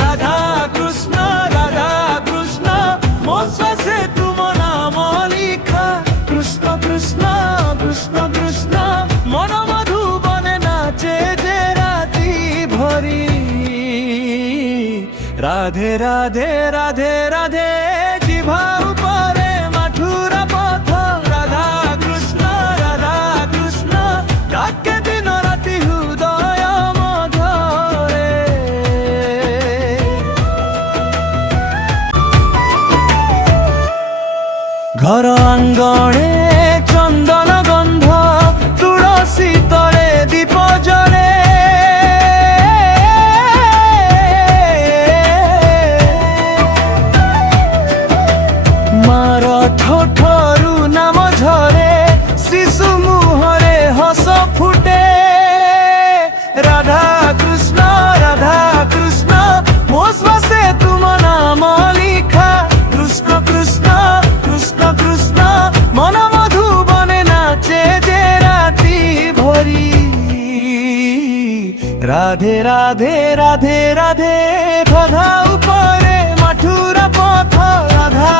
রাধা কৃষ্ণ ମୋ ଶ୍ୱାସେ ତୁମ ନାମ ଲିଖା কৃষ্ণ কৃষ্ণ কৃষ্ণ কৃষ্ণ মন মধুবনে নাচে যে রাতি ভরি রাধে রাধে রাধে রাধে জিভা উপরে মাথুরা পথ রাধা কৃষ্ণ ডাকে দিন রাতি হৃদয় মধ্যরে ঘর আঙ্গনে চন্দন গন্ধ তুলসী তলে দীপ জলে মার ঠোঁটରୁ নাম ঝরে শিশু মুহଁରେ হস ফুটে রাধা কৃষ্ণ ମୋ ଶ୍ୱାସେ ତୁମ ନାମ ଲିଖା কৃষ্ণ কৃষ্ণ কৃষ্ণ কৃষ্ণ মন মধুবনে নাচে যে রাতি ভরি রাধে রাধে রাধে রাধে রাধা উপরে মাথুরা পথ রাধা